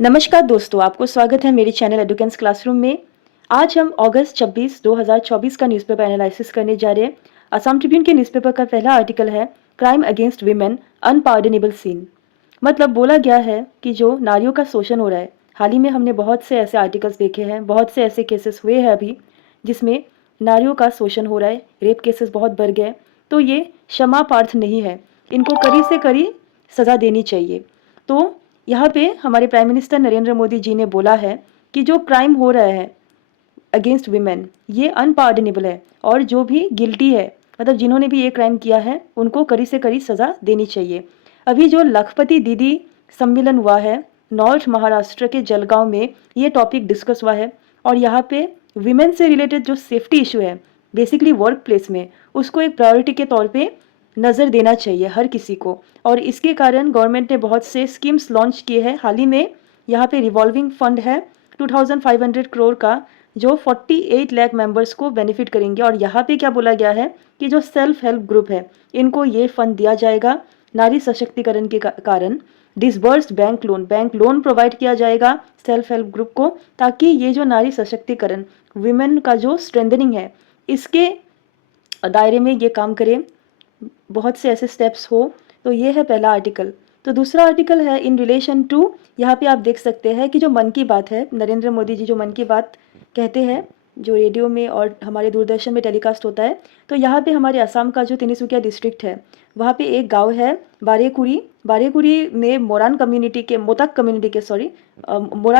नमस्कार दोस्तों, आपको स्वागत है मेरे चैनल एडुकेंस क्लासरूम में। आज हम अगस्त 26, 2024 का न्यूज़पेपर एनालिसिस करने जा रहे हैं। असम ट्रिब्यून के न्यूज़पेपर का पहला आर्टिकल है crime against women unpardonable scene. मतलब बोला गया है कि जो नारियों का शोषण हो रहा है, हाल ही में हमने बहुत से ऐसे आर्टिकल्स देखे हैं, बहुत से ऐसे केसेस हुए हैं अभी जिसमें नारियों का शोषण हो रहा है, रेप केसेस बहुत बढ़ गए। तो ये क्षमा पार्थ नहीं है, इनको कड़ी से कड़ी सज़ा देनी चाहिए। तो यहाँ पे हमारे प्राइम मिनिस्टर नरेंद्र मोदी जी ने बोला है कि जो क्राइम हो रहा है अगेंस्ट वीमेन ये अनपार्डनेबल है और जो भी गिल्टी है, मतलब जिन्होंने भी ये क्राइम किया है, उनको कड़ी से कड़ी सज़ा देनी चाहिए। अभी जो लखपति दीदी सम्मेलन हुआ है नॉर्थ महाराष्ट्र के जलगांव में, ये टॉपिक डिस्कस हुआ है और यहाँ पे वीमेन से रिलेटेड जो सेफ्टी इशू है बेसिकली वर्क प्लेस में, उसको एक प्रायोरिटी के तौर पे नज़र देना चाहिए हर किसी को। और इसके कारण गवर्नमेंट ने बहुत से स्कीम्स लॉन्च किए हैं। हाल ही में यहाँ पे रिवॉल्विंग फंड है 2500 करोड़ का, जो 48 लाख मेंबर्स को बेनिफिट करेंगे। और यहाँ पे क्या बोला गया है कि जो सेल्फ हेल्प ग्रुप है इनको ये फंड दिया जाएगा नारी सशक्तिकरण के कारण। डिसबर्स्ड बैंक लोन प्रोवाइड किया जाएगा सेल्फ हेल्प ग्रुप को, ताकि ये जो नारी सशक्तिकरण विमेन का जो स्ट्रेंथनिंग है इसके दायरे में ये काम करे, बहुत से ऐसे स्टेप्स हो। तो ये है पहला आर्टिकल। तो दूसरा आर्टिकल है इन रिलेशन टू, यहाँ पे आप देख सकते हैं कि जो मन की बात है, नरेंद्र मोदी जी जो मन की बात कहते हैं, जो रेडियो में और हमारे दूरदर्शन में टेलीकास्ट होता है। तो यहाँ पे हमारे असम का जो तिनसुकिया डिस्ट्रिक्ट है, वहाँ पे एक गांव है बारेकुरी में मोरान कम्युनिटी के मोरान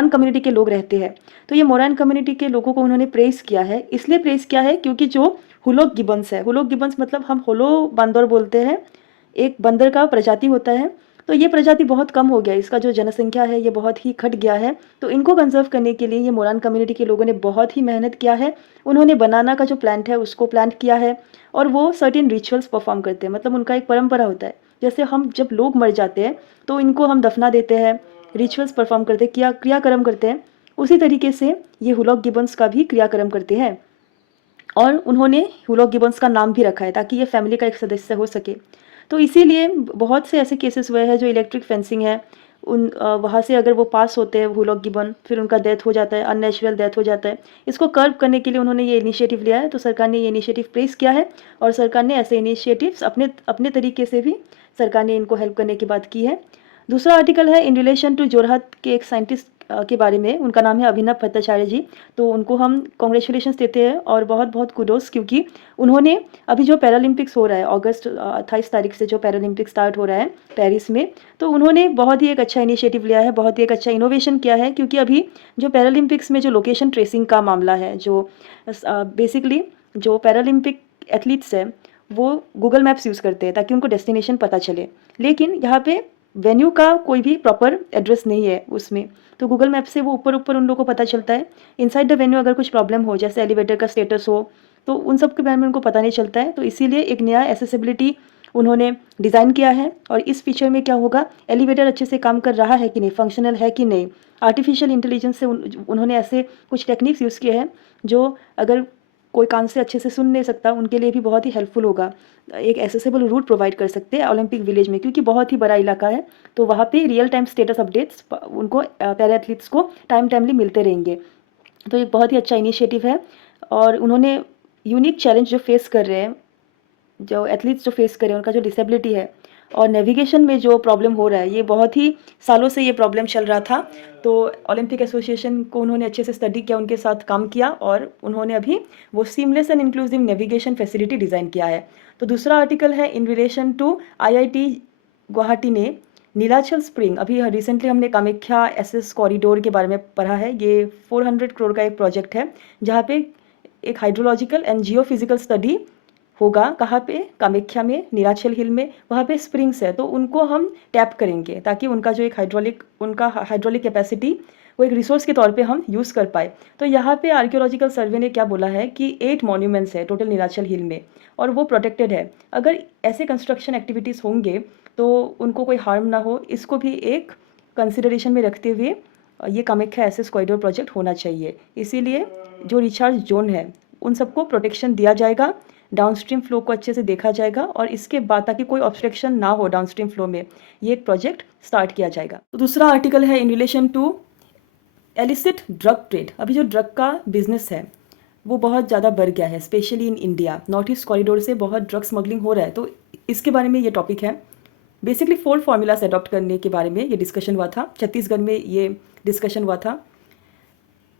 कम्युनिटी के लोग रहते हैं। तो ये मोरान कम्युनिटी के लोगों को उन्होंने प्रेस किया है, इसलिए प्रेस किया है क्योंकि जो हुलोक गिबन्स है, हुलोक गिबन्स मतलब हम होलो बंदर बोलते हैं, एक बंदर का प्रजाति होता है। तो ये प्रजाति बहुत कम हो गया, इसका जो जनसंख्या है ये बहुत ही घट गया है। तो इनको कंजर्व करने के लिए ये मोरान कम्युनिटी के लोगों ने बहुत ही मेहनत किया है। उन्होंने बनाना का जो प्लांट है उसको प्लांट किया है और वो सर्टेन रिचुअल्स परफॉर्म करते हैं। मतलब उनका एक परंपरा होता है, जैसे हम जब लोग मर जाते हैं तो इनको हम दफना देते हैं, रिचुअल्स परफॉर्म करते हैं, क्रियाक्रम करते हैं। उसी तरीके से ये हुलॉक गिबन्स का भी क्रियाक्रम करते हैं और उन्होंने हुलॉक गिबन्स का नाम भी रखा है ताकि ये फैमिली का एक सदस्य हो सके। तो इसीलिए बहुत से ऐसे केसेस हुए हैं जो इलेक्ट्रिक फेंसिंग है वहाँ से अगर वो पास होते हैं हुलॉक गिबन, फिर उनका डेथ हो जाता है, अननेचुरल डेथ हो जाता है। इसको कर्व करने के लिए उन्होंने ये इनिशिएटिव लिया है। तो सरकार ने ये इनिशिएटिव प्रेस किया है और सरकार ने ऐसे इनिशिएटिव्स अपने अपने तरीके से भी सरकार ने इनको हेल्प करने की बात की है। दूसरा आर्टिकल है इन रिलेशन टू जोरहाट के एक साइंटिस्ट के बारे में, उनका नाम है अभिनव भट्टाचार्य जी। तो उनको हम कॉन्ग्रेचुलेशन देते हैं और बहुत बहुत कुडोस, क्योंकि उन्होंने अभी जो पैरालंपिक्स हो रहा है अगस्त 28 तारीख से जो पैरालंपिक स्टार्ट हो रहा है पेरिस में, तो उन्होंने बहुत ही एक अच्छा इनिशिएटिव लिया है, बहुत ही एक अच्छा इनोवेशन किया है। क्योंकि अभी जो पैरालंपिक्स में जो लोकेशन ट्रेसिंग का मामला है, जो बेसिकली जो पैरालंपिक एथलीट्स हैं वो गूगल मैप्स यूज़ करते हैं ताकि उनको डेस्टिनेशन पता चले, लेकिन यहाँ पे वेन्यू का कोई भी प्रॉपर एड्रेस नहीं है उसमें। तो गूगल मैप से वो ऊपर ऊपर उन लोगों को पता चलता है। इनसाइड द वेन्यू अगर कुछ प्रॉब्लम हो, जैसे एलिवेटर का स्टेटस हो, तो उन सब के बारे में उनको पता नहीं चलता है। तो इसीलिए एक नया एसेसिबिलिटी उन्होंने डिज़ाइन किया है। और इस फीचर में क्या होगा, एलिवेटर अच्छे से काम कर रहा है कि नहीं, फंक्शनल है कि नहीं, आर्टिफिशियल इंटेलिजेंस से उन्होंने ऐसे कुछ टेक्निक्स यूज़ किए हैं जो अगर कोई कान से अच्छे से सुन नहीं सकता उनके लिए भी बहुत ही हेल्पफुल होगा। एक एसेसिबल रूट प्रोवाइड कर सकते हैं ओलंपिक विलेज में, क्योंकि बहुत ही बड़ा इलाका है। तो वहाँ पे रियल टाइम स्टेटस अपडेट्स उनको पैरा एथलीट्स को टाइमली मिलते रहेंगे। तो एक बहुत ही अच्छा इनिशिएटिव है। और उन्होंने यूनिक चैलेंज जो फेस कर रहे हैं, जो एथलीट्स जो फेस कर रहे हैं, उनका जो डिसेबिलिटी है और नेविगेशन में जो प्रॉब्लम हो रहा है, ये बहुत ही सालों से ये प्रॉब्लम चल रहा था। तो ओलंपिक एसोसिएशन को उन्होंने अच्छे से स्टडी किया, उनके साथ काम किया और उन्होंने अभी वो seamless and inclusive navigation facility design किया है। तो दूसरा आर्टिकल है in relation to IIT Guwahati ने नीलाचल स्प्रिंग, अभी रिसेंटली हमने कामाख्या एसएस कॉरिडोर के बारे में पढ़ा है। ये 400 करोड़ का एक प्रोजेक्ट है जहाँ पे एक हाइड्रोलॉजिकल एंड जियोफिजिकल स्टडी होगा। कहाँ पे, कामाख्या में, नीलाचल हिल में, वहाँ पे स्प्रिंग्स है। तो उनको हम टैप करेंगे ताकि उनका जो एक हाइड्रोलिक कैपेसिटी वो एक रिसोर्स के तौर पे हम यूज़ कर पाए। तो यहाँ पे आर्कियोलॉजिकल सर्वे ने क्या बोला है कि 8 मॉन्यूमेंट्स है टोटल नीलाचल हिल में और वो प्रोटेक्टेड है। अगर ऐसे कंस्ट्रक्शन एक्टिविटीज़ होंगे तो उनको कोई हार्म ना हो, इसको भी एक कंसिडरेशन में रखते हुए ये कामाख्या एसएस कॉरिडोर प्रोजेक्ट होना चाहिए। इसीलिए जो रिचार्ज जोन है उन सबको प्रोटेक्शन दिया जाएगा, डाउनस्ट्रीम फ्लो को अच्छे से देखा जाएगा और इसके बाद ताकि कोई ऑब्स्ट्रक्शन ना हो डाउनस्ट्रीम फ्लो में, ये एक प्रोजेक्ट स्टार्ट किया जाएगा। तो दूसरा आर्टिकल है in relation to illicit drug trade, अभी जो ड्रग का बिजनेस है वो बहुत ज़्यादा बढ़ गया है, specially in India. North east corridor से बहुत ड्रग स्मगलिंग हो रहा है, तो इसके बारे में ये टॉपिक है। बेसिकली 4 फार्मूलाज अडॉप्ट करने के बारे में ये डिस्कशन हुआ था, छत्तीसगढ़ में ये डिस्कशन हुआ था।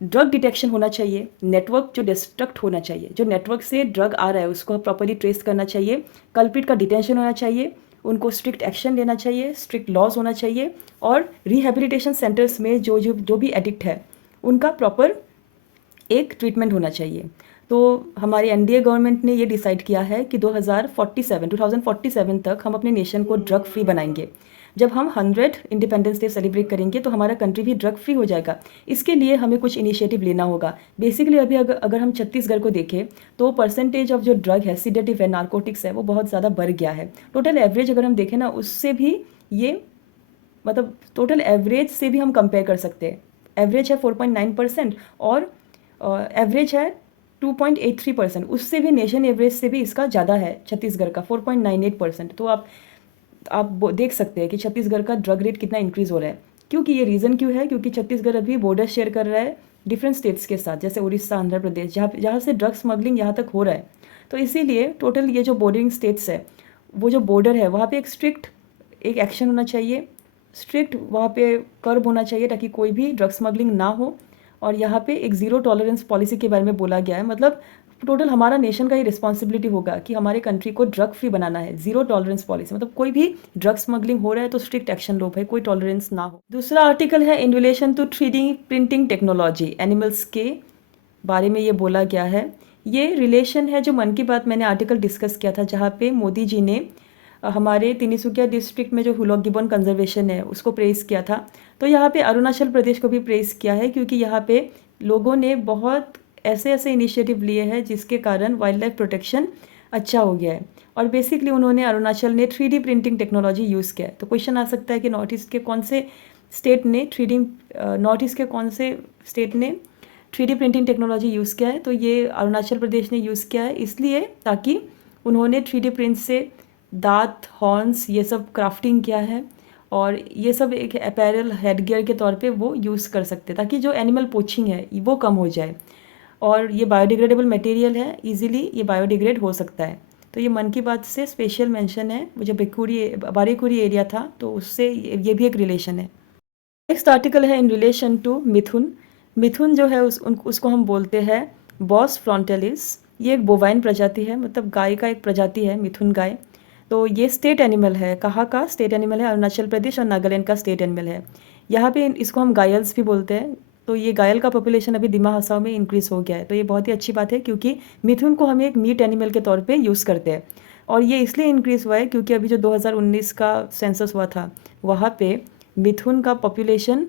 ड्रग डिटेक्शन होना चाहिए, नेटवर्क जो डिस्ट्रक्ट होना चाहिए, जो नेटवर्क से ड्रग आ रहा है उसको प्रॉपर्ली ट्रेस करना चाहिए, कल्प्रिट का डिटेंशन होना चाहिए, उनको स्ट्रिक्ट एक्शन लेना चाहिए, स्ट्रिक्ट लॉज होना चाहिए, और रिहेबिलिटेशन सेंटर्स में जो भी एडिक्ट है उनका प्रॉपर एक ट्रीटमेंट होना चाहिए। तो हमारी एनडीए गवर्नमेंट ने ये डिसाइड किया है कि 2047 तक हम अपने नेशन को ड्रग फ्री बनाएंगे। जब हम 100 इंडिपेंडेंस डे सेलिब्रेट करेंगे तो हमारा कंट्री भी ड्रग फ्री हो जाएगा। इसके लिए हमें कुछ इनिशिएटिव लेना होगा। बेसिकली अभी अगर हम छत्तीसगढ़ को देखें तो परसेंटेज ऑफ जो ड्रग है, सीडेटिव है, नार्कोटिक्स है, वो बहुत ज़्यादा बढ़ गया है। टोटल एवरेज अगर हम देखें ना, उससे भी ये मतलब टोटल एवरेज से भी हम कंपेयर कर सकते हैं। एवरेज है 4.9% और एवरेज है 2.83%, उससे भी नेशन एवरेज से भी इसका ज़्यादा है छत्तीसगढ़ का 4.98%। तो आप देख सकते हैं कि छत्तीसगढ़ का ड्रग रेट कितना इंक्रीज़ हो रहा है। क्योंकि ये रीज़न क्यों है, क्योंकि छत्तीसगढ़ अभी बॉर्डर शेयर कर रहा है डिफरेंट स्टेट्स के साथ, जैसे उड़ीसा, आंध्र प्रदेश, जहाँ से ड्रग स्मगलिंग यहाँ तक हो रहा है। तो इसीलिए टोटल ये जो बॉर्डरिंग स्टेट्स है, वो जो बॉर्डर है वहाँ पे एक स्ट्रिक्ट एक एक्शन होना चाहिए, स्ट्रिक्ट वहाँ पे कर्ब होना चाहिए ताकि कोई भी ड्रग स्मगलिंग ना हो। और यहाँ पे एक ज़ीरो टॉलरेंस पॉलिसी के बारे में बोला गया है। मतलब टोटल हमारा नेशन का ही रिस्पॉन्सिबिलिटी होगा कि हमारे कंट्री को ड्रग फ्री बनाना है। ज़ीरो टॉलरेंस पॉलिसी मतलब कोई भी ड्रग स्मगलिंग हो रहा है तो स्ट्रिक्ट एक्शन लो भाई, कोई टॉलरेंस ना हो। दूसरा आर्टिकल है in relation to 3D printing technology, animals के बारे में ये बोला गया है। ये रिलेशन है जो मन की बात मैंने आर्टिकल डिस्कस किया था, जहाँ पे मोदी जी ने हमारे तिनसुकिया डिस्ट्रिक्ट में जो हुलॉक गिब्बन कंजर्वेशन है उसको प्रेस किया था। तो यहाँ पे अरुणाचल प्रदेश को भी प्रेस किया है, क्योंकि यहाँ पे लोगों ने बहुत ऐसे ऐसे इनिशिएटिव लिए हैं जिसके कारण वाइल्ड लाइफ प्रोटेक्शन अच्छा हो गया है। और बेसिकली उन्होंने अरुणाचल ने 3D प्रिंटिंग टेक्नोलॉजी यूज़ किया है। तो क्वेश्चन आ सकता है कि नॉर्थ ईस्ट के कौन से स्टेट ने 3D प्रिंटिंग टेक्नोलॉजी यूज़ किया है। तो ये अरुणाचल प्रदेश ने यूज़ किया है, इसलिए ताकि उन्होंने 3D प्रिंट से दांत, हॉर्न्स, ये सब क्राफ्टिंग किया है, और ये सब एक अपैरल हेडगियर के तौर पे वो यूज़ कर सकते हैं ताकि जो एनिमल पोचिंग है वो कम हो जाए। और ये बायोडिग्रेडेबल मटेरियल है, इजीली ये बायोडिग्रेड हो सकता है। तो ये मन की बात से स्पेशल मेंशन है। वो जो बारीकुरी एरिया था तो उससे ये भी एक रिलेशन है। नेक्स्ट आर्टिकल है इन रिलेशन टू मिथुन। मिथुन जो है उसको हम बोलते हैं बॉस फ्रॉन्टेलिस। ये एक बोवाइन प्रजाति है, मतलब गाय का एक प्रजाति है मिथुन गाय। तो ये स्टेट एनिमल है। कहाँ का स्टेट एनिमल है? अरुणाचल प्रदेश और नागालैंड का स्टेट एनिमल है। यहाँ पे इसको हम गायल्स भी बोलते हैं। तो ये गायल का पॉपुलेशन अभी दिमा हसाओ में इंक्रीज़ हो गया है। तो ये बहुत ही अच्छी बात है, क्योंकि मिथुन को हम एक मीट एनिमल के तौर पे यूज़ करते हैं। और ये इसलिए इंक्रीज़ हुआ है क्योंकि अभी जो 2019 का सेंसस हुआ था वहाँ पे मिथुन का पॉपुलेशन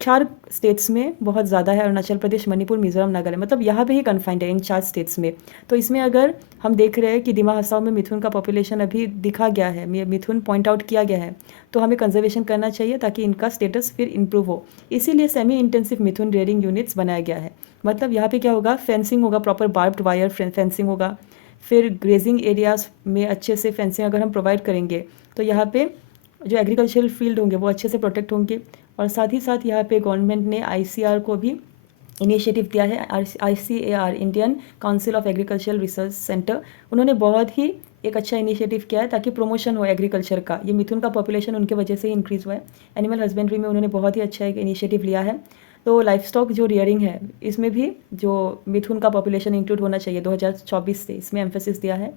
4 स्टेट्स में बहुत ज़्यादा है, अरुणाचल प्रदेश, मणिपुर, मिजोरम, नागालैंड, मतलब यहाँ पे ही कन्फाइंड है इन 4 स्टेट्स में। तो इसमें अगर हम देख रहे हैं कि दिमा हसाओ में मिथुन का पॉपुलेशन अभी दिखा गया है, मिथुन पॉइंट आउट किया गया है, तो हमें कंजर्वेशन करना चाहिए ताकि इनका स्टेटस फिर इंप्रूव हो। इसीलिए सेमी इंटेंसिव मिथुन रेयरिंग यूनिट्स बनाया गया है। मतलब यहाँ पे क्या होगा, फेंसिंग होगा, प्रॉपर बार्ब्ड वायर फेंसिंग होगा। फिर ग्रेजिंग एरियाज़ में अच्छे से फेंसिंग अगर हम प्रोवाइड करेंगे तो यहाँ पे जो एग्रीकल्चरल फील्ड होंगे वो अच्छे से प्रोटेक्ट होंगे। और साथ ही साथ यहाँ पे गवर्नमेंट ने आईसीआर को भी इनिशिएटिव दिया है। ICAR, Indian council of agricultural research centre, उन्होंने बहुत ही एक अच्छा इनिशिएटिव किया है ताकि प्रमोशन हो एग्रीकल्चर का। ये मिथुन का पॉपुलेशन उनके वजह से ही इंक्रीज़ हुआ है। एनिमल हस्बेंड्री में उन्होंने बहुत ही अच्छा एक इनिशिएटिव लिया है। तो लाइफ स्टॉक जो रियरिंग है इसमें भी जो मिथुन का पॉपुलेशन इंक्लूड होना चाहिए 2024 से, इसमें एम्फेसिस दिया है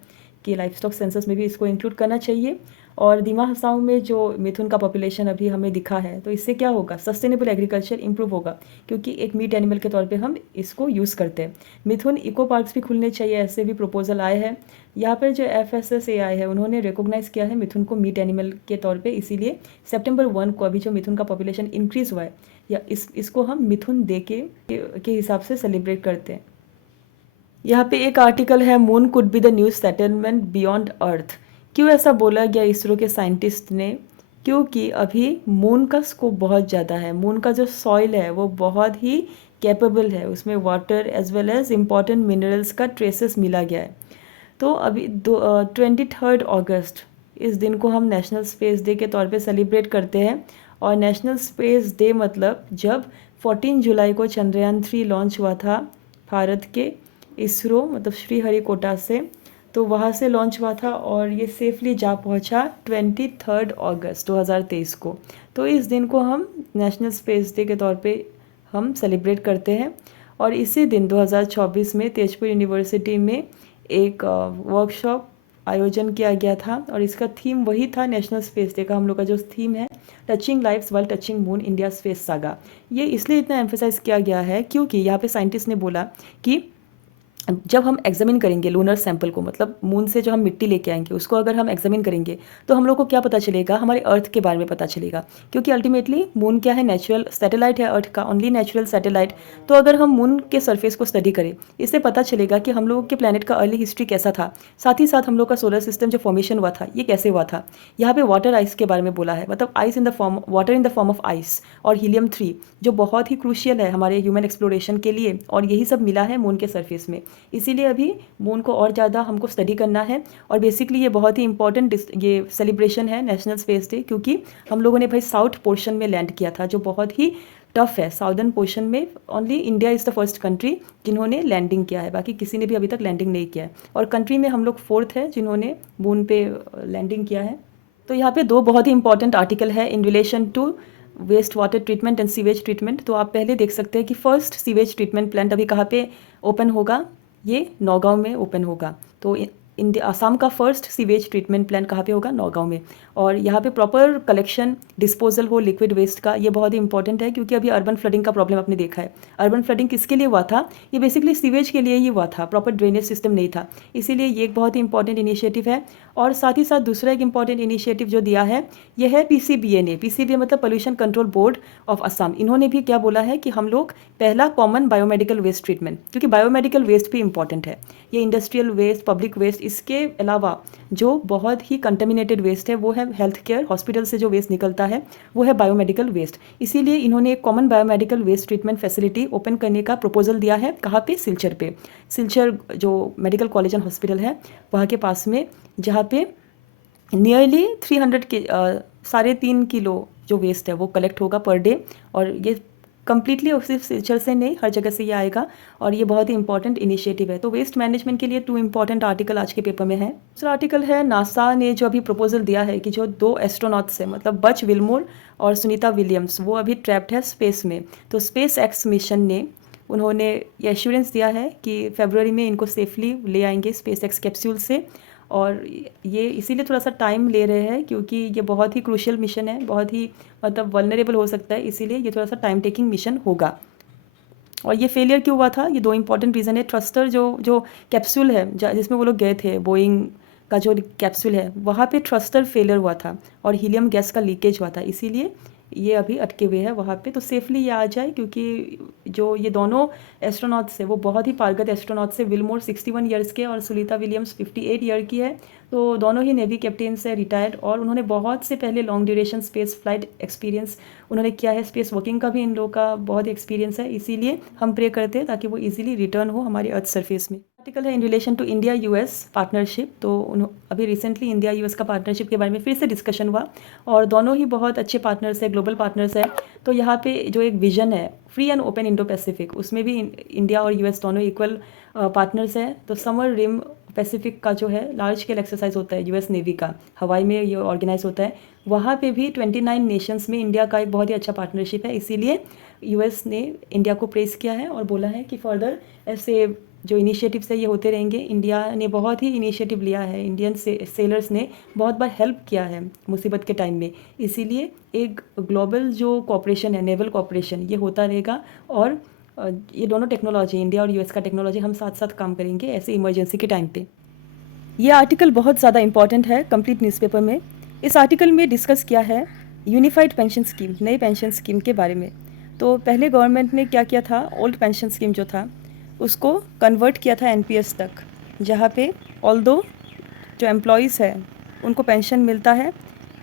कि लाइफ स्टॉक सेंसस में भी इसको इंक्लूड करना चाहिए। और दिमा हसाओ में जो मिथुन का पॉपुलेशन अभी हमें दिखा है, तो इससे क्या होगा, सस्टेनेबल एग्रीकल्चर इंप्रूव होगा, क्योंकि एक मीट एनिमल के तौर पे हम इसको यूज़ करते हैं। मिथुन इको पार्क्स भी खुलने चाहिए, ऐसे भी प्रपोजल आए हैं। यहाँ पर जो FSSAI है उन्होंने रिकॉग्नाइज़ किया है मिथुन को मीट एनिमल के तौर पे, इसीलिए सितंबर 1 को अभी जो मिथुन का पॉपुलेशन इंक्रीज़ हुआ है, या इसको हम मिथुन डे के हिसाब से सेलिब्रेट करते हैं। यहाँ पे एक आर्टिकल है moon could be the new settlement beyond अर्थ। क्यों ऐसा बोला गया इसरो के साइंटिस्ट ने? क्योंकि अभी मून का स्कोप बहुत ज़्यादा है। मून का जो सॉइल है वो बहुत ही कैपेबल है, उसमें water as well as important minerals का ट्रेसेस मिला गया है। तो अभी 23 अगस्त इस दिन को हम नेशनल स्पेस डे के तौर पे सेलिब्रेट करते हैं। और नेशनल स्पेस डे मतलब जब 14 जुलाई को चंद्रयान 3 लॉन्च हुआ था भारत के इसरो मतलब श्रीहरिकोटा से, तो वहाँ से लॉन्च हुआ था और ये सेफली जा पहुँचा 23 अगस्त 2023 को। तो इस दिन को हम नेशनल स्पेस डे के तौर पे हम सेलिब्रेट करते हैं। और इसी दिन 2024 में तेजपुर यूनिवर्सिटी में एक वर्कशॉप आयोजन किया गया था और इसका थीम वही था नेशनल स्पेस डे का। हम लोग का जो थीम है touching lives while touching moon India space saga, ये इसलिए इतना एम्फेसाइज किया गया है क्योंकि यहाँ पे साइंटिस्ट ने बोला कि जब हम एग्जामिन करेंगे लूनर सैंपल को, मतलब मून से जो हम मिट्टी लेके आएंगे उसको अगर हम एग्जामिन करेंगे तो हम लोग को क्या पता चलेगा, हमारे अर्थ के बारे में पता चलेगा। क्योंकि अल्टीमेटली मून क्या है, नेचुरल सैटेलाइट है, अर्थ का ओनली नेचुरल सैटेलाइट। तो अगर हम मून के सरफेस को स्टडी करें, इससे पता चलेगा कि हम लोगों के प्लानट का अर्ली हिस्ट्री कैसा था, साथ ही साथ हम लोग का सोलर सिस्टम जो फॉर्मेशन हुआ था ये कैसे हुआ था। यहाँ पे वाटर आइस के बारे में बोला है, मतलब ice in the form water in the form of ice और हीलियम 3 जो बहुत ही क्रूशियल है हमारे ह्यूमन एक्सप्लोरेशन के लिए, और यही सब मिला है मून के सरफेस में। इसीलिए अभी मून को और ज़्यादा हमको स्टडी करना है। और बेसिकली ये बहुत ही इंपॉर्टेंट ये सेलिब्रेशन है नेशनल स्पेस डे, क्योंकि हम लोगों ने भाई साउथ पोर्शन में लैंड किया था जो बहुत ही टफ है। साउदर्न पोर्शन में only India is the first country जिन्होंने लैंडिंग किया है, बाकी किसी ने भी अभी तक लैंडिंग नहीं किया है। और कंट्री में हम लोग 4th है जिन्होंने मून पे लैंडिंग किया है। तो यहाँ पे 2 बहुत ही इंपॉर्टेंट आर्टिकल है in relation to waste water treatment and sewage treatment. तो आप पहले देख सकते हैं कि फर्स्ट सीवेज ट्रीटमेंट प्लांट अभी कहाँ पे ओपन होगा, ये नौगांव में ओपन होगा। तो इंडिया आसाम का फर्स्ट सीवेज ट्रीटमेंट प्लांट कहाँ पे होगा, नौगांव में। और यहाँ पे प्रॉपर कलेक्शन डिस्पोजल हो लिक्विड वेस्ट का, ये बहुत ही इंपॉर्टेंट है क्योंकि अभी अर्बन फ्लडिंग का प्रॉब्लम आपने देखा है। अर्बन फ्लडिंग किसके लिए हुआ था, ये बेसिकली सीवेज के लिए ही हुआ था, प्रॉपर ड्रेनेज सिस्टम नहीं था, इसीलिए ये एक बहुत ही इंपॉर्टेंट इनिशिएटिव है। और साथ ही साथ दूसरा एक इंपॉर्टेंट इनिशिएटिव जो दिया है ये है पीसीबीए ने। पीसीबीए मतलब pollution control board of Assam. इन्होंने भी क्या बोला है कि हम लोग पहला कॉमन बायोमेडिकल वेस्ट ट्रीटमेंट, क्योंकि बायोमेडिकल वेस्ट भी इंपॉर्टेंट है, ये इंडस्ट्रियल वेस्ट, पब्लिक वेस्ट, इसके अलावा जो बहुत ही कंटेमिनेटेड वेस्ट है वो है हेल्थ केयर हॉस्पिटल से जो वेस्ट निकलता है वो है बायोमेडिकल वेस्ट। इसीलिए इन्होंने एक common biomedical waste treatment facility open करने का प्रपोजल दिया है। कहाँ पे, सिलचर पे। सिलचर जो मेडिकल कॉलेज एंड हॉस्पिटल है वहाँ के पास में, जहाँ पे नियरली 300 के 3.5 किलो जो वेस्ट है वो कलेक्ट होगा पर डे। और ये कम्प्लीटली सिर्फ सिलचर से नहीं, हर जगह से ये आएगा और ये बहुत ही इंपॉर्टेंट इनिशिएटिव है। तो वेस्ट मैनेजमेंट के लिए 2 इंपॉर्टेंट आर्टिकल आज के पेपर में है। दूसरा आर्टिकल है नासा ने जो अभी प्रपोजल दिया है कि जो 2 एस्ट्रोनॉट्स है, मतलब बच विल्मोर और सुनीता विलियम्स, वो अभी ट्रैप्ड है स्पेस में। तो स्पेस एक्स मिशन ने उन्होंने ये एश्योरेंस दिया है कि फरवरी में इनको सेफली ले आएंगे स्पेस एक्स कैप्सूल से। और ये इसीलिए थोड़ा सा टाइम ले रहे हैं क्योंकि ये बहुत ही क्रूशियल मिशन है, बहुत ही मतलब वल्नरेबल हो सकता है, इसीलिए ये थोड़ा सा टाइम टेकिंग मिशन होगा। और ये फेलियर क्यों हुआ था, ये 2 इंपॉर्टेंट रीज़न है। थ्रस्टर जो कैप्सूल है जिसमें वो लोग गए थे, बोइंग का जो कैप्सूल है वहाँ पे थ्रस्टर फेलियर हुआ था और हीलियम गैस का लीकेज हुआ था, इसीलिए ये अभी अटके हुए हैं वहाँ पे। तो सेफली ये आ जाए, क्योंकि जो ये दोनों एस्ट्रोनॉट्स है वो बहुत ही पारगत एस्ट्रोनॉट्स है। विल्मोर 61 ईयर्स के और सुनीता विलियम्स 58 ईयर की है। तो दोनों ही नेवी कैप्टन्स है, रिटायर्ड, और उन्होंने बहुत से पहले long duration space flight experience उन्होंने किया है। स्पेस वर्किंग का भी इन लोगों का बहुत एक्सपीरियंस है, इसीलिए हम प्रे करते हैं ताकि वो इजीली रिटर्न हो हमारे अर्थ सरफेस में। आर्टिकल है in relation to India US partnership. तो अभी रिसेंटली इंडिया यूएस का पार्टनरशिप के बारे में फिर से डिस्कशन हुआ और दोनों ही बहुत अच्छे पार्टनर्स है, ग्लोबल पार्टनर्स है। तो यहाँ पे जो एक विजन है free and open Indo Pacific, उसमें भी इंडिया और यूएस दोनों इक्वल पार्टनर्स हैं। तो समर रिम पैसिफिक का जो है लार्ज स्केल एक्सरसाइज होता है यूएस नेवी का, हवाई में ये ऑर्गेनाइज होता है, वहाँ पे भी 29 नेशंस में इंडिया का एक बहुत ही अच्छा पार्टनरशिप है। इसीलिए यूएस ने इंडिया को प्रेस किया है और बोला है कि फर्दर ऐसे जो इनिशिएटिव्स है ये होते रहेंगे। इंडिया ने बहुत ही इनिशिएटिव लिया है, इंडियन सेलर्स ने बहुत बार हेल्प किया है मुसीबत के टाइम में, इसीलिए एक ग्लोबल जो कॉपरेशन है, नेवल कॉपरेशन, ये होता रहेगा। और ये दोनों टेक्नोलॉजी, इंडिया और यूएस का टेक्नोलॉजी, हम साथ साथ काम करेंगे ऐसे इमरजेंसी के टाइम पे। ये आर्टिकल बहुत ज़्यादा इंपॉर्टेंट है कंप्लीट न्यूज़पेपर में। इस आर्टिकल में डिस्कस किया है यूनिफाइड पेंशन स्कीम, नई पेंशन स्कीम के बारे में। तो पहले गवर्नमेंट ने क्या किया था, ओल्ड पेंशन स्कीम जो था उसको कन्वर्ट किया था एनपीएस तक, जहाँ पे ऑल्दो जो एम्प्लॉयज़ है उनको पेंशन मिलता है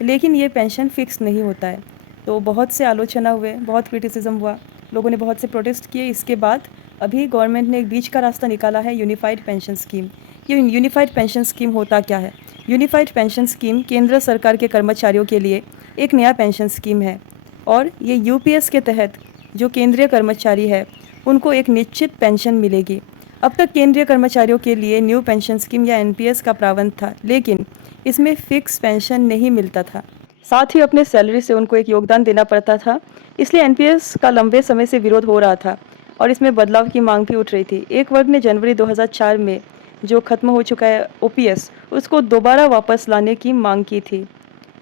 लेकिन ये पेंशन फिक्स नहीं होता है। तो बहुत से आलोचना हुए, बहुत क्रिटिसिज्म हुआ, लोगों ने बहुत से प्रोटेस्ट किए। इसके बाद अभी गवर्नमेंट ने एक बीच का रास्ता निकाला है, यूनिफाइड पेंशन स्कीम। ये यूनिफाइड पेंशन स्कीम होता क्या है? यूनिफाइड पेंशन स्कीम केंद्र सरकार के कर्मचारियों के लिए एक नया पेंशन स्कीम है और ये यूपीएस के तहत जो केंद्रीय कर्मचारी है उनको एक निश्चित पेंशन मिलेगी। अब तक केंद्रीय कर्मचारियों के लिए न्यू पेंशन स्कीम या एनपीएस का प्रावधान था, लेकिन इसमें फिक्स पेंशन नहीं मिलता था। साथ ही अपने सैलरी से उनको एक योगदान देना पड़ता था। इसलिए एनपीएस का लंबे समय से विरोध हो रहा था और इसमें बदलाव की मांग भी उठ रही थी। एक वर्ग ने जनवरी 2004 में जो खत्म हो चुका है ओपीएस, उसको दोबारा वापस लाने की मांग की थी,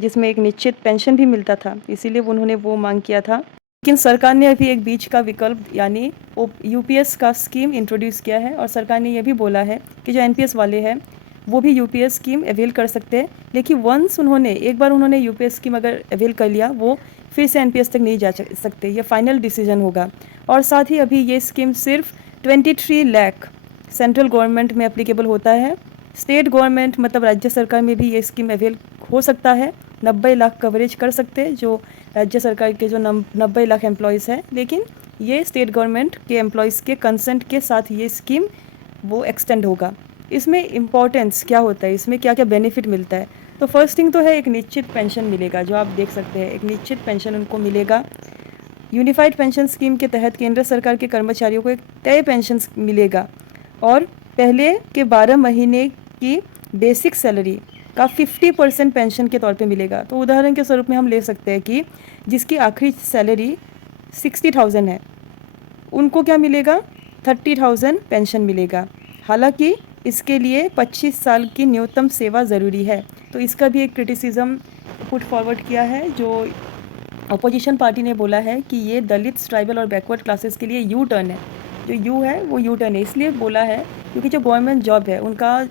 जिसमें एक निश्चित पेंशन भी मिलता था। इसीलिए उन्होंने वो मांग किया था। लेकिन सरकार ने अभी एक बीच का विकल्प यानी यूपीएस का स्कीम इंट्रोड्यूस किया है और सरकार ने यह भी बोला है कि जो एनपीएस वाले हैं वो भी यूपीएस स्कीम अवेल कर सकते हैं। लेकिन एक बार उन्होंने यूपीएस स्कीम अगर अवेल कर लिया, वो फिर से एनपीएस तक नहीं जा सकते। ये फाइनल डिसीजन होगा। और साथ ही अभी ये स्कीम सिर्फ 23 लाख सेंट्रल गवर्नमेंट में एप्लीकेबल होता है। स्टेट गवर्नमेंट मतलब राज्य सरकार में भी ये स्कीम अवेल हो सकता है। 90 लाख कवरेज कर सकते हैं जो राज्य सरकार के जो 90 लाख एम्प्लॉयज़ हैं, लेकिन ये स्टेट गवर्नमेंट के एम्प्लॉयज़ के कंसेंट के साथ ये स्कीम वो एक्सटेंड होगा। इसमें इम्पॉर्टेंस क्या होता है, इसमें क्या क्या बेनिफिट मिलता है? तो फर्स्ट थिंग तो है एक निश्चित पेंशन मिलेगा, जो आप देख सकते हैं एक निश्चित पेंशन उनको मिलेगा। यूनिफाइड पेंशन स्कीम के तहत केंद्र सरकार के कर्मचारियों को एक तय पेंशन मिलेगा और पहले के 12 महीने की बेसिक सैलरी का 50% पेंशन के तौर पे मिलेगा। तो उदाहरण के स्वरूप में हम ले सकते हैं कि जिसकी आखिरी सैलरी 60,000 है, उनको क्या मिलेगा? 30,000 पेंशन मिलेगा। हालांकि इसके लिए 25 साल की न्यूनतम सेवा ज़रूरी है। तो इसका भी एक क्रिटिसिज्म पुट फॉरवर्ड किया है। जो अपोजिशन पार्टी ने बोला है कि ये दलित, ट्राइबल और बैकवर्ड क्लासेस के लिए यू टर्न है। जो यू है वो यू टर्न है, इसलिए बोला है क्योंकि जो गवर्नमेंट जॉब है उनका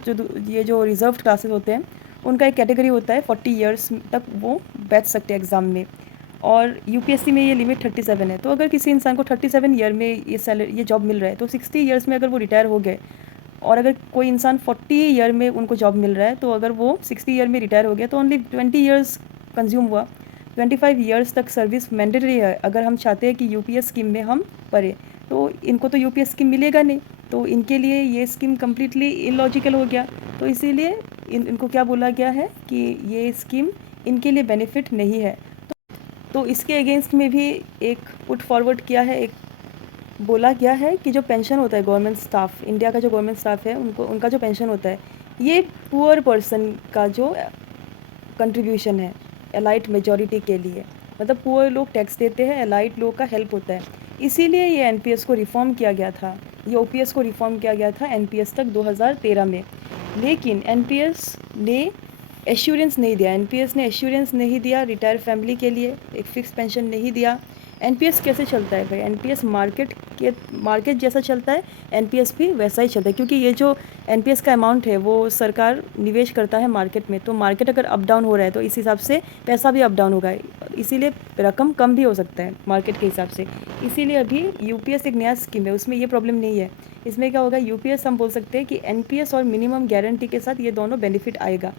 ये जो रिजर्व क्लासेस होते हैं उनका एक कैटेगरी होता है 40 इयर्स तक वो बैठ सकते हैं एग्ज़ाम में, और यूपीएससी में ये लिमिट 37 है। तो अगर किसी इंसान को 37 ईयर में ये जॉब मिल रहा है, तो 60 इयर्स में अगर वो रिटायर हो गए, और अगर कोई इंसान 40 ईयर में उनको जॉब मिल रहा है, तो अगर वो 60 ईयर में रिटायर हो गया तो ओनली 20 ईयर्स कंज्यूम हुआ। 25 ईयर्स तक सर्विस मैंडेटरी है। अगर हम चाहते हैं कि यूपीएस स्कीम में हम पढ़े, तो इनको तो यूपीएस स्कीम मिलेगा नहीं, तो इनके लिए ये स्कीम कम्प्लीटली इलॉजिकल हो गया। तो इसीलिए इनको क्या बोला गया है कि ये स्कीम इनके लिए बेनिफिट नहीं है। तो इसके अगेंस्ट में भी एक पुट फॉरवर्ड किया है, एक बोला गया है कि जो पेंशन होता है गवर्नमेंट स्टाफ, इंडिया का जो गवर्नमेंट स्टाफ है उनका जो पेंशन होता है, ये पुअर पर्सन का जो कंट्रीब्यूशन है एलाइट मेजॉरिटी के लिए, मतलब पुअर लोग टैक्स देते हैं, एलाइट लोग का हेल्प होता है। इसीलिए ये एनपीएस को रिफॉर्म किया गया था, ये ओपीएस को रिफॉर्म किया गया था एनपीएस तक 2013 में। लेकिन एनपीएस ने एश्योरेंस नहीं दिया, एनपीएस ने एश्योरेंस नहीं दिया रिटायर फैमिली के लिए, एक फ़िक्स पेंशन नहीं दिया। एनपीएस कैसे चलता है भाई? एनपीएस मार्केट जैसा चलता है, एनपीएस भी वैसा ही चलता है, क्योंकि ये जो एनपीएस का अमाउंट है वो सरकार निवेश करता है मार्केट में। तो मार्केट अगर अप डाउन हो रहा है तो इस हिसाब से पैसा भी अप डाउन होगा, इसीलिए रकम कम भी हो सकता है मार्केट के हिसाब से। इसीलिए अभी यूपीएस एक नया स्कीम है, उसमें ये प्रॉब्लम नहीं है। इसमें क्या होगा, यूपीएस हम बोल सकते हैं कि एनपीएस और मिनिमम गारंटी के साथ ये दोनों बेनिफिट आएगा।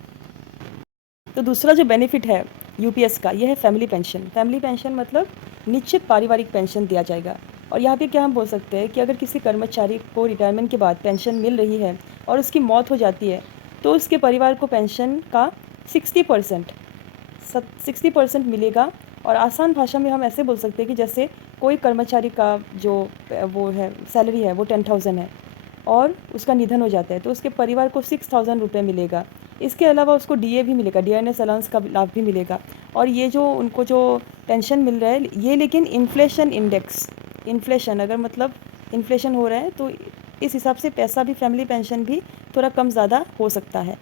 तो दूसरा जो बेनिफिट है यूपीएस का, यह है फैमिली पेंशन। फैमिली पेंशन मतलब निश्चित पारिवारिक पेंशन दिया जाएगा। और यहाँ पे क्या हम बोल सकते हैं कि अगर किसी कर्मचारी को रिटायरमेंट के बाद पेंशन मिल रही है और उसकी मौत हो जाती है, तो उसके परिवार को पेंशन का 60% मिलेगा। और आसान भाषा में हम ऐसे बोल सकते हैं कि जैसे कोई कर्मचारी का जो वो है सैलरी है वो 10,000 है और उसका निधन हो जाता है, तो उसके परिवार को 6,000 रुपये मिलेगा। इसके अलावा उसको डीए भी मिलेगा, डीएनएस अलाउंस का लाभ भी मिलेगा। और ये जो उनको जो पेंशन मिल रहा है ये, लेकिन इन्फ्लेशन इंडेक्स, इन्फ्लेशन अगर मतलब इन्फ्लेशन हो रहा है तो इस हिसाब से पैसा भी, फैमिली पेंशन भी थोड़ा कम ज़्यादा हो सकता है।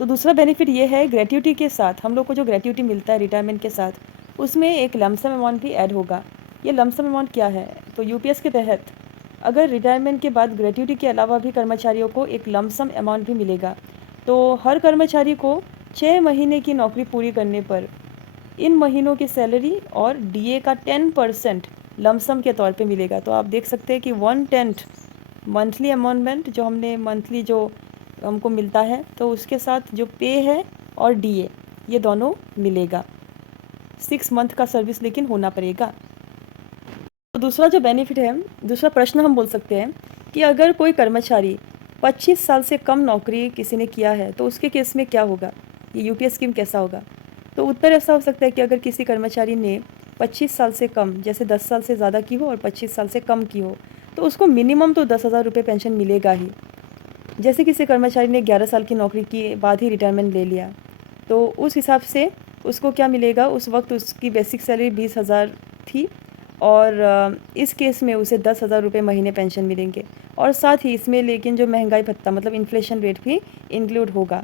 तो दूसरा बेनिफिट ये है, ग्रेट्युटी के साथ हम लोग को जो ग्रेट्युटी मिलता है रिटायरमेंट के साथ, उसमें एक लमसम अमाउंट भी ऐड होगा। ये लमसम अमाउंट क्या है? तो यूपीएस के तहत अगर रिटायरमेंट के बाद ग्रेट्युटी के अलावा भी कर्मचारियों को एक लमसम अमाउंट भी मिलेगा। तो हर कर्मचारी को 6 महीने की नौकरी पूरी करने पर इन महीनों की सैलरी और डीए का 10% लमसम के तौर पे मिलेगा। तो आप देख सकते हैं कि 1/10 मंथली अमाउंटमेंट जो हमने मंथली जो हमको मिलता है, तो उसके साथ जो पे है और डीए ये दोनों मिलेगा। 6 मंथ का सर्विस लेकिन होना पड़ेगा। तो दूसरा जो बेनिफिट है, दूसरा प्रश्न हम बोल सकते हैं कि अगर कोई कर्मचारी 25 साल से कम नौकरी किसी ने किया है तो उसके केस में क्या होगा, ये यूपीएस स्कीम कैसा होगा? तो उत्तर ऐसा हो सकता है कि अगर किसी कर्मचारी ने 25 साल से कम, जैसे 10 साल से ज़्यादा की हो और 25 साल से कम की हो, तो उसको मिनिमम तो 10,000 रुपये पेंशन मिलेगा ही। जैसे किसी कर्मचारी ने 11 साल की नौकरी के बाद ही रिटायरमेंट ले लिया, तो उस हिसाब से उसको क्या मिलेगा, उस वक्त उसकी बेसिक सैलरी 20,000 थी और इस केस में उसे 10,000 रुपये महीने पेंशन मिलेंगे। और साथ ही इसमें लेकिन जो महंगाई भत्ता मतलब इन्फ्लेशन रेट भी इंक्लूड होगा।